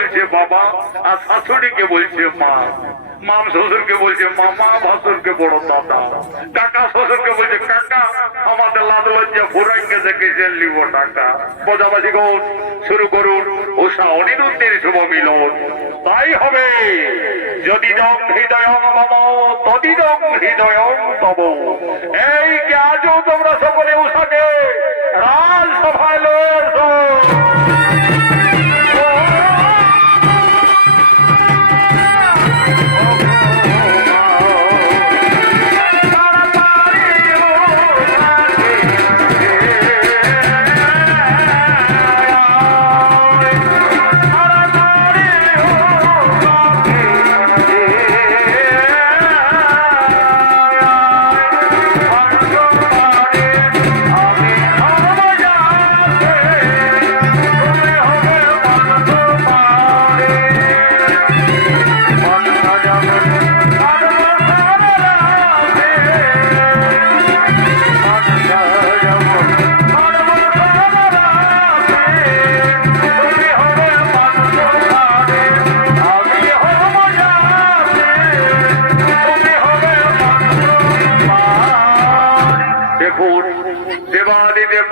বলছে বাবা, আর শাশুড়িকে বলছে মা, মাম শ্বশুরকে বলছে মামা, ভাসুরকে বড় দাদা, কাকা শ্বশুরকে বলছে কাকা। আমাদের লাজ লজ্জা ফুরাইকে দেখে লিব টাকা। প্রজাবাসী গণ শুরু করুন উষা অনিরুদ্ধের শুভ মিলন। তাই হবে যদি দম হৃদয় মম তদিদম হৃদয় তব। এই যে আজও তোমরা সকলে উষাকে রাজসভায় লয়ে এসো।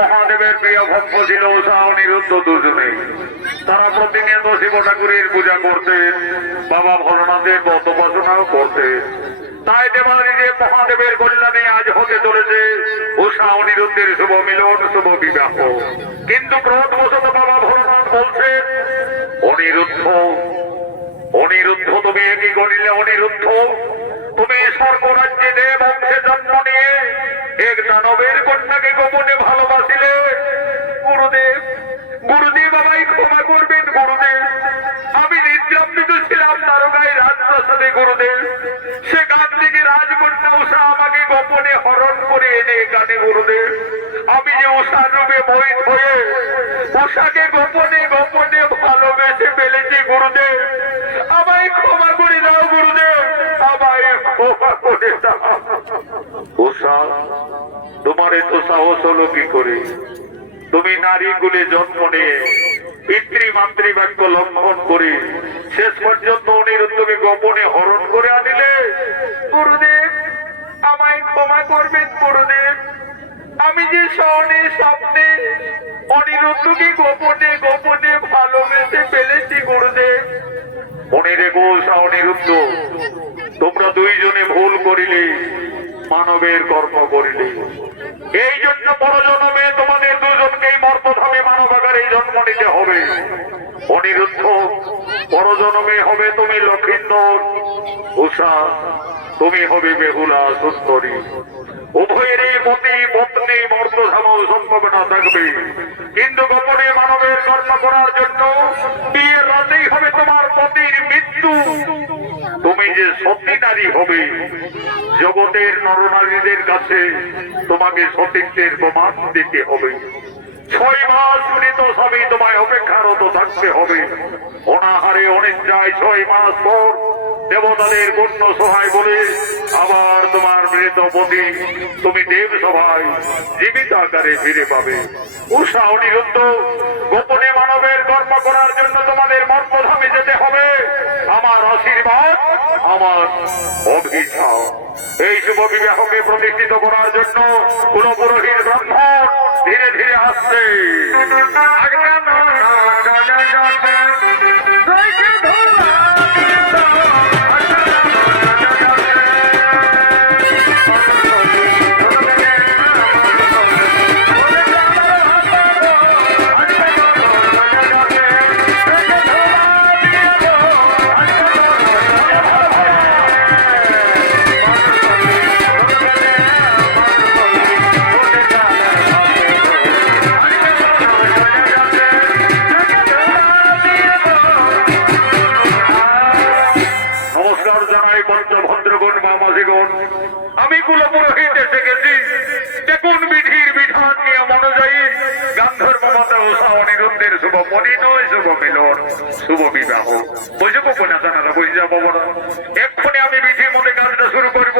মহাদেবের প্রিয় ভক্ত ছিল উষা অনিরুদ্ধ দুজনে। তারা প্রতিনিয়ত শিব ঠাকুরের পূজা করতেন, বাবা ভোলানাথের বদ্ধবাসনাও করতেন। তাই দেবাদিদেব মহাদেবের কল্যাণে আজ হতে চলেছে উষা অনিরুদ্ধের শুভ মিলন, শুভ বিবাহ। কিন্তু ক্রোধবশত বাবা ভোলানাথ বলছেন, অনিরুদ্ধ অনিরুদ্ধ তুমি কি করিলে? অনিরুদ্ধ তুমি স্বর্গরাজ্যে দেব বংশে জন্ম নিয়ে এক দানবের কন্যাকে গোপনে ভালোবাসিলে। গুরুদেব, গুরুদেব আমায় ক্ষমা করবেন গুরুদেব। আমি নির্যাতিত ছিলাম তারকায় রাজপ্রাসাদে গুরুদেব। সেখান থেকে রাজকন্যা উষা আমাকে গোপনে হরণ করে এনে এখানে গুরুদেব। আমি যে উষার রূপে বহিত হয়ে উষাকে গোপনে গোপনে ভালোবেসে ফেলেছি গুরুদেব। আমায় ক্ষমা করে দাও গুরুদেব, আমায় ক্ষমা করে দাও। উষা, তোমার এত সাহস হলো কি করে? তুমি নারী কুলে জন্ম নিয়ে পিতৃ বাক্য লঙ্ঘন করে শেষ পর্যন্ত অনিরুদ্ধকে গোপনে হরণ করে আনিলে। গুরুদেব আমায় ক্ষমা করবেন গুরুদেব। আমি যে স্বপ্নে স্বপ্নে অনিরুদ্ধকে গোপনে গোপনে ভালোবেসে ফেলেছি গুরুদেব। মনে রেখো উষা অনিরুদ্ধ, তোমরা দুইজনে ভুল করিলে, মানবের কর্ম করিলে। এই জন্য বড় জন্মে তোমাদের দুজনকেই মর্তধামে মানব আকারে জন্ম নিতে হবে। অনিরুদ্ধ, বড় জন্মে হবে তুমি লক্ষিন্দর, উষা তুমি হবে বেহুলা সুন্দরী। উভয়েরই পতি পত্নী মর্তধাম সম্ভাবনা থাকবে, কিন্তু গোপনে মানবের কর্ম করার জন্য বিয়ের রাতেই হবে তোমার পতির মৃত্যু। তুমি যে সতী নারী হবে, জগতের নরনারীদের কাছে তোমাকে সতীত্বের প্রমাণ দিতে হবে। 6 মাস মৃত স্বামী তোমায় অপেক্ষারত থাকতে হবে। অনাহারে অনিদ্রায় 6 মাস পর দেবতাদের গণ্য সহায় বলে আবার তোমার মৃত পতি তুমি দেব সভায় জীবিত আকারে ফিরে পাবে। উষা অনিরুদ্ধ, গোপনে মানবের কর্ম করার জন্য তোমাদের মর্তধামে যেতে হবে। আমার আশীর্বাদ, আমার অভিশাপ। এই শুভ বিবাহকে প্রতিষ্ঠিত করার জন্য কোন পুরোহিত ব্রাহ্মণ ধীরে ধীরে আসছে। আমি কুলপুরোহিত এসে গেছি। দেখুন বিধির বিধান নিয়ম অনুযায়ী গান্ধর্ব মতে উষা অনিরুদ্ধের শুভ পরিণয়, শুভ মিলন, শুভ বিবাহ। বুঝবো কোনা জানারা বুঝে যাবো বড়। এক্ষুনি আমি বিধি মতে কাজটা শুরু করব।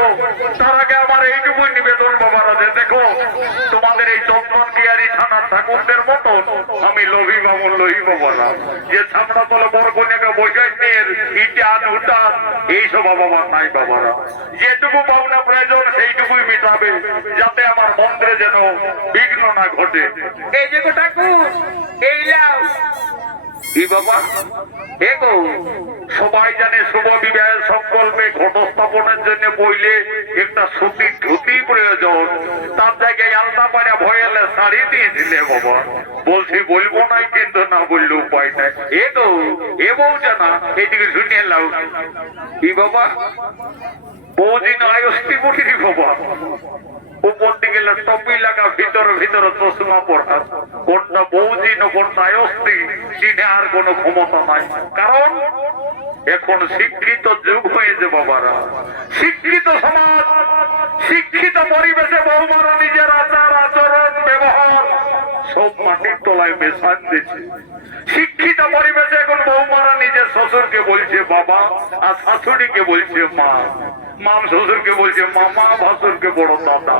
তার আগে আমার এইটুকুই নিবেদন বাবার আছে, দেখো তোমাদের এই চন্দন কিয়ারি থানার ঠাকুরদের মতন আমি লোভী বাবু লইব বলা যে সামনা তলে বড় কন্যাকে চাওয়া বাবা নাই বাবারা, যেটুকু পাওনা প্রয়োজন সেইটুকুই মিটাবে, যাতে আমার মন্দিরে যেন বিঘ্ন না ঘটে। এই যে গো ঠাকুর, এই লাও। কি বাবা? এগো সবাই জানে শুভ বিবাহের সংকল্পে ঘট স্থাপনের জন্য বইলে একটা সুতির ধুতি প্রয়োজন, তার জায়গায় আলতা পাড়া ভয়েলে শাড়ি দিয়ে দিলে বাবা। বলছি বলবো নাই, কিন্তু না বললে উপায় নাই। এগো এ বউ জানা, এইদিকে শুনিয়ে লাও। কি বাবা? বউদিন আয়স্তি বুটিনি বাবা। উপর দিকে টপি লাগা, ভিতরে ভিতরে চশমা পড়া। কোনটা বৌদিন কোনটা আয়স্তি চিনে আর কোনো ক্ষমতা নাই। কারণ এখন শিক্ষিত যুগ হয়েছে বাবারা, শিক্ষিত সমাজ, শিক্ষিত পরিবেশে বৌমারা নিজের আচার আচরণ ব্যবহার সব মাটির তলায় মেশান দিচ্ছে। শিক্ষিত পরিবেশে এখন বৌমারা নিজের শ্বশুরকে বলছে বাবা, আর শাশুড়িকে বলছে মা। মাম শ্বশুরকে বলছে মামা, ভাসুরকে বড় দাদা,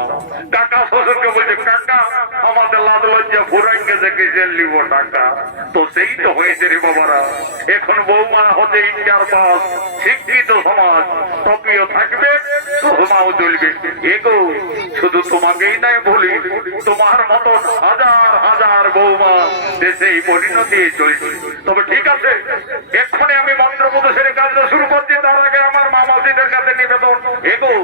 কাকা শ্বশুরকে বলছে কাকা। আমাদের লাজ লজ্জা ফুরাইকে দেখে লিব টাকা। তো সেই তো হয়েছে রে বাবারা। এখন বৌমা হতে ইন্টার পাস, শিক্ষিত সমাজ, টপিও থাকবে, সুষমাও চলবে। এগো শুধু তোমাকেই নাই বলি, তোমার মতন হাজার হাজার বৌমা দেশে পরিণতি চলছে। তবে ঠিক আছে, এক্ষণে আমি মন্ত্রপ্রদেশের কাজ শুরু করছি। তার আগে আমার মামাসিদের কাছে নিবেদন। এগো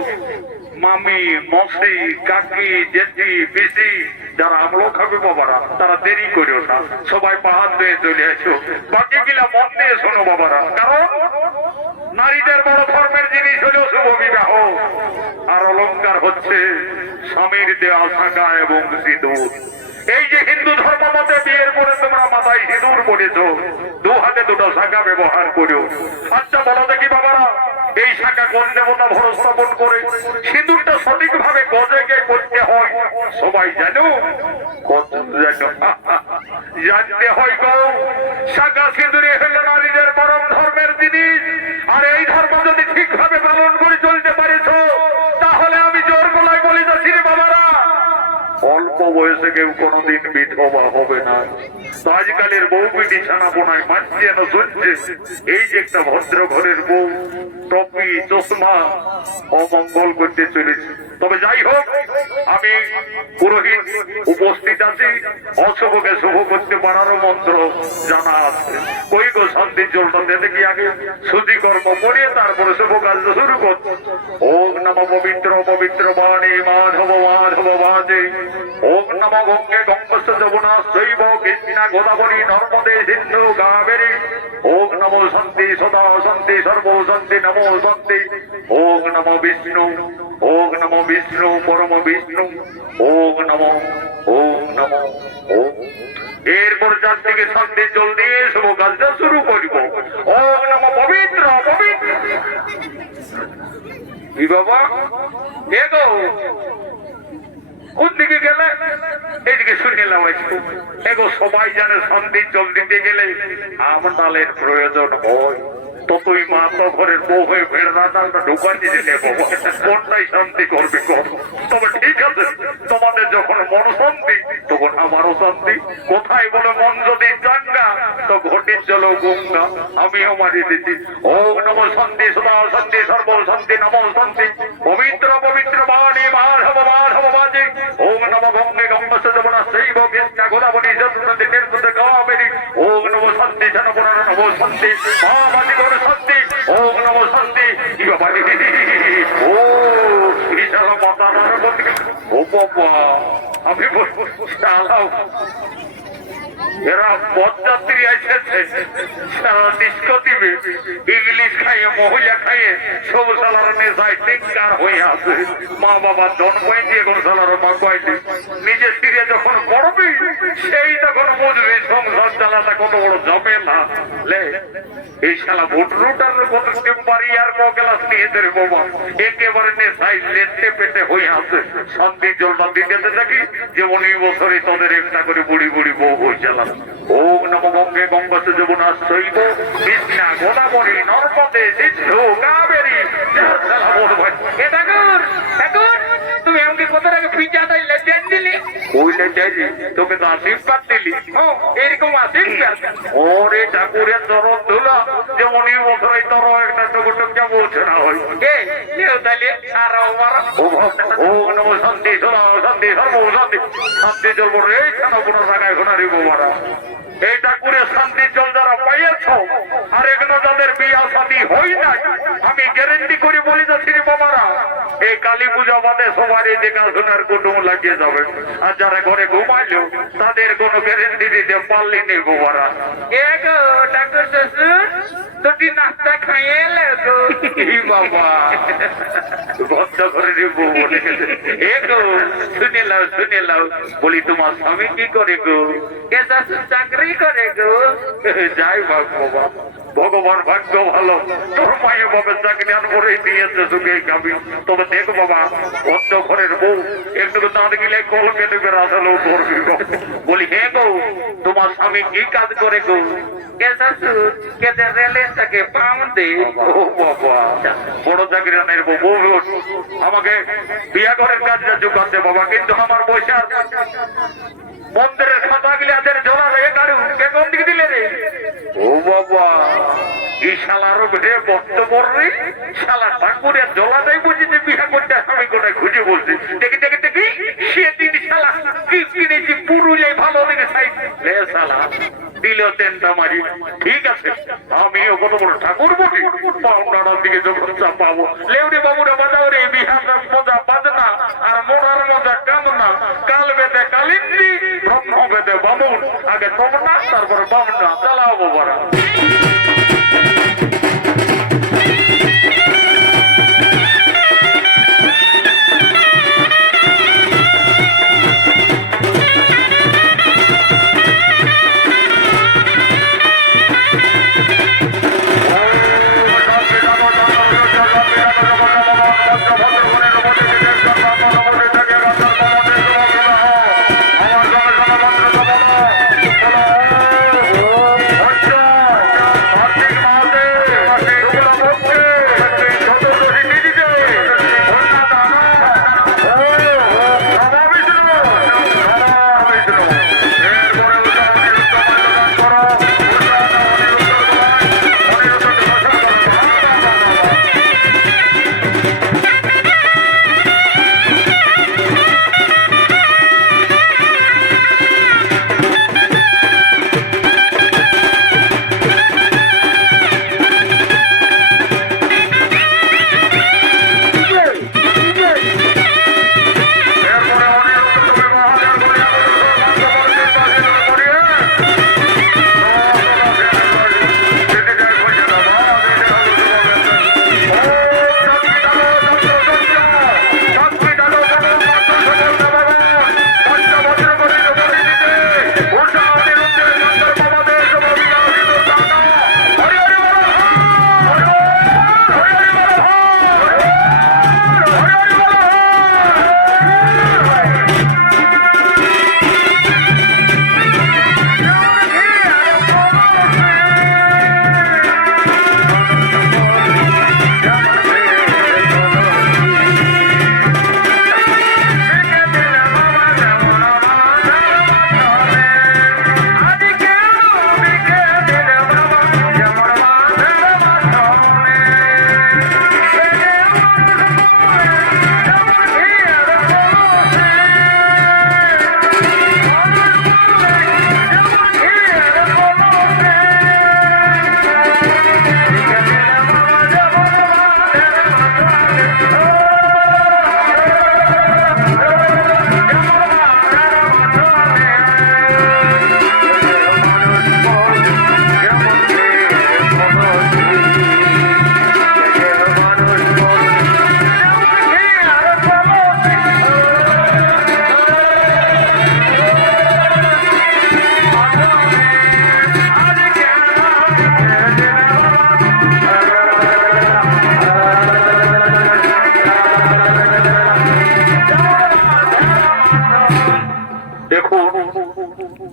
মামি, মসি, কাকি, জেঠি, পিসি যারা আমলো খাবে বাবারা, তারা দেরি করিও না, সবাই পাহাড় দিয়ে চলে আসো। বাকি গিলা মন দিয়ে শোনো বাবারা। কারণ নারীদের বড় ধর্মের জিনিস হল শুভ বিবাহ, আর অলঙ্কার হচ্ছে স্বামীর দেওয়া শাঁখা এবং সিঁদুর। এই যে হিন্দু ধর্ম মতে বিয়ের পরে তোমরা মাথায় সিঁদুর পড়েছ, দু হাতে দুটো শাঁখা ব্যবহার করো। আচ্ছা বলো দেখি বাবারা, এই শাঁখা কোন দেবতা ভরস্থাপন করে? সিঁদুরটা সঠিক ভাবে গজে গিয়ে করতে হয় সবাই জানো? জানতে হয় গো, শাঁখা সিঁদুরে হলো নারীদের পরম ধর্মের জিনিস। আর এই ধর্ম যদি ঠিকভাবে পালন করে চলতে পারিস, তাহলে আমি জোর গলায় বলি যাচ্ছি রে বাবারা, অল্প বয়সে কেউ কোনোদিন বিধবা হবে না। তো আজকালের বউ পিটি ছানা বোনায় মানছে না শুনছে। এই যে একটা ভদ্র ঘরের বউ টপি চশমা অমঙ্গল করতে চলেছে। তবে যাই হোক, আমি পুরোহিত উপস্থিত আছি, অশুভকে শুভ করতে পারারও মন্ত্র জানা আছে। ওই গো শান্তির জলটা দেতে কি আগে শুদ্ধি কর্ম করিয়ে তারপরে শুভ কাজ শুরু করছে। ওম নম পবিত্র পবিত্র বাণী মাধব মাধব বাজে। ওম নম গঙ্গে গঙ্গস্য যমুনা শৈব কৃষ্ণা গোদাবরী নর্মদে সিন্ধু কাবেরী। ওম নমো শান্তি সদা শান্তি সর্ব শান্তি নমো শান্তি। ওম নমো বিষ্ণু, ওম নমো বিষ্ণু পরম বিষ্ণু। ওম নমো, ওম নমো, ওম। এরপর চারদিকে শান্তির জল দিয়ে শুভ কাজটা শুরু করিব। ওম নমো পবিত্র পবিত্র। কি বাবা? এগো কোন দিকে গেলে? এইদিকে শুনে এলাম। এগো সবাই জানে শান্তির জল দিতে গেলে আমডালের প্রয়োজন হয়। তো তুই মা তো ঘরের বউ হয়ে ভেড়া ডালটা ঢুকাতে দিলে বাবা, কোনটাই শান্তি করবে কর। তবে ঠিক আছে, তোমাদের যখন মন শান্তি তখন আমারও শান্তি। কোথায় বলে মন যদি চাঙ্গা তো ঘটির জল গঙ্গা, আমিও মারিয়ে দিচ্ছি। ওম নমো শান্তি সদা শান্তি সর্ব শান্তি নমো শান্তি। পবিত্র পবিত্র বাণী মাধব মাধব বাজে। ওম নমো গঙ্গে গঙ্গস্য যমুনা শৈব কৃষ্ণা গোদাবরী যমুনা নির্মুদ কাবেরী। ওম নমো শান্তি জনপুর নমো শান্তি মহাবাদী শান্তি। ওম নমো শান্তি। ও বিশাল মাতা, ও বাবা আমি চালাও। এরা পদযাত্রী এসেছে, সারা ডিস্কো দিবে, ইংলিশ খাইয়ে মহিলা খাইয়ে সব সালার নেশায় টিঙ্কার হয়ে আছে। মা বাবা জন্মই দিয়ে কোন সালার মা কয়নি, নিজে ফিরে যখন পড়বি সেই তখন বুঝবি সংসার চালাটা কত বড় ঝামেলা। এই শালা ভোট রুটার কত টেম্পারি আর ক ক্লাস নিয়েছে রে বাবা, একেবারে নেশায় লেটে পেটে হয়ে আছে। শান্তির জলটা দিতে থাকি, যেমন এই বছরে তোদের একটা করে বুড়ি বুড়ি বউ হয়ে চালাম। ওম নমো গঙ্গে গঙ্গস্য যমুনা শৈব কৃষ্ণা গোদাবরী নর্মদে সিন্ধু কাবেরী। তুমি আমাকে কত আগে পিজা তাই লেটেন দিলি? ওই লেটেছি তোকে তো আশীর্বাদ দিলি। এরকম আশীর্বাদ ওরে ঠাকুরের চরণ ধুলা, যেমন এই বছরে তোর একটা টুকুটুক যা বলছে না হয় কে লেও তাহলে আর আমার ও নম শান্তি সদাও শান্তি সর্ব শান্তি শান্তি চলবো রে কেন কোনো জায়গায় শোনারি বাবারা এই ঠাকুরের শান্তি জল যারা পাইয়াছ আর এখনো যাদের বিয়া শান্তি হই নাই আমি গ্যারেন্টি করে বলি যাচ্ছি বাবারা এই কালী পূজা বাদে সবারই দেখাশোনার কুটুম লাগিয়ে যাবে আর যারা ঘরে ঘুমাইলো তাদের কোনো গ্যারেন্টি দিতে পারলি নেই বাবারা এগো ঠাকুর শ্বশুর দুটি নাস্তা খাইয়ে এলে গো এই বাবা বন্ধ করে দিব বলে এ গো শুনে লাও বলি তোমার স্বামী কি করে গো এ শ্বশুর চাকরি করে গো যাই ভাগ বাবা ভগবান ভাগ্য ভালো তোর মায়ের বাবার চাকরি আন করেই দিয়েছে সুখে খাবি তবে দেখ বাবা অন্য ঘরের বউ একটু দাঁড় গিলে কলকে নেবে রাসালো করবি বলি হে গো তোমার স্বামী কি কাজ করে গো এ শ্বশুর কেটে রেলে থাকে পাউন্ডে ও বাবা বড় চাকরি আনের বউ আমাকে বিয়া ঘরের কাজটা যোগাতে বাবা কিন্তু আমার পয়সা মন্দিরের খাতা গিলে আদের জোড়া রেখে কারু কে কোন দিকে দিলে রে ও বাবা এই শালারও বেড়ে বদ্ধ করবে শালা ঠাকুরের জলা দেয় বুঝি যে বিয়া করতে আমি কোথায় খুঁজে বলছি দেখি দেখি দেখি সে দিন শালা কি কিনেছি পুরুলিয়ায় ভালো লেগে সাইড রে শালা দিল তেনটা মারি ঠিক আছে আমিও কত বড় ঠাকুর বলি পাওনার দিকে যখন পাবো লেউরে বাবুরা বাজাও রে বিহার মজা বাজনা আর মোড়ার মজা কামনা কাল বেদে কালিন্দি ব্রহ্ম বেদে বামুন আগে তোমরা তারপরে বামনা চালাও বাবারা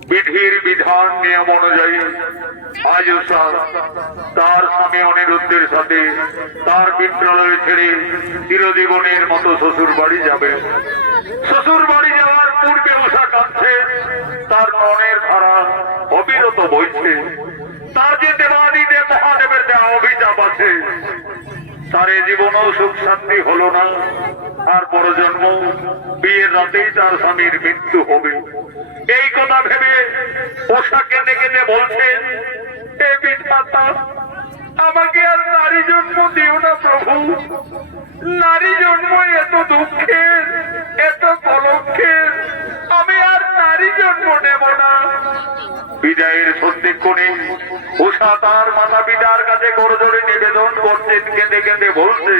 বিধির বিধান নিয়ম অনুযায়ী আজ তার স্বামী অনিরুদ্ধের সাথে তার বিদ্যালয় ছেড়ে চিরজীবনের মতো শ্বশুর বাড়ি যাবে। শ্বশুর বাড়ি যাওয়ার পূর্বে উষা কাঁদছে, তার মনের ধারা অবিরত বইছে। তার যে দেবাদিদেব মহাদেবের দেওয়া অভিশাপ আছে তার এ জীবনও সুখ শান্তি হলো না, আর পরজন্ম বিয়ের রাতেই তার স্বামীর মৃত্যু হবে। এই কথা ভেবে ওষা কেঁদে কেঁদে বলছেন, হে বিধাতা, আমাকে আর নারী জন্ম দিও না প্রভু। নারী জন্ম এত দুঃখের, এত কলঙ্কের, আমি আর নারী জন্ম নেব না। বিদায়ের সন্ধিক্ষণে উষা তার মাতা পিতার কাছে করজোড়ে নিবেদন করতেন, কেঁদে কেঁদে বলতে,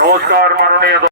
নমস্কার মাননীয়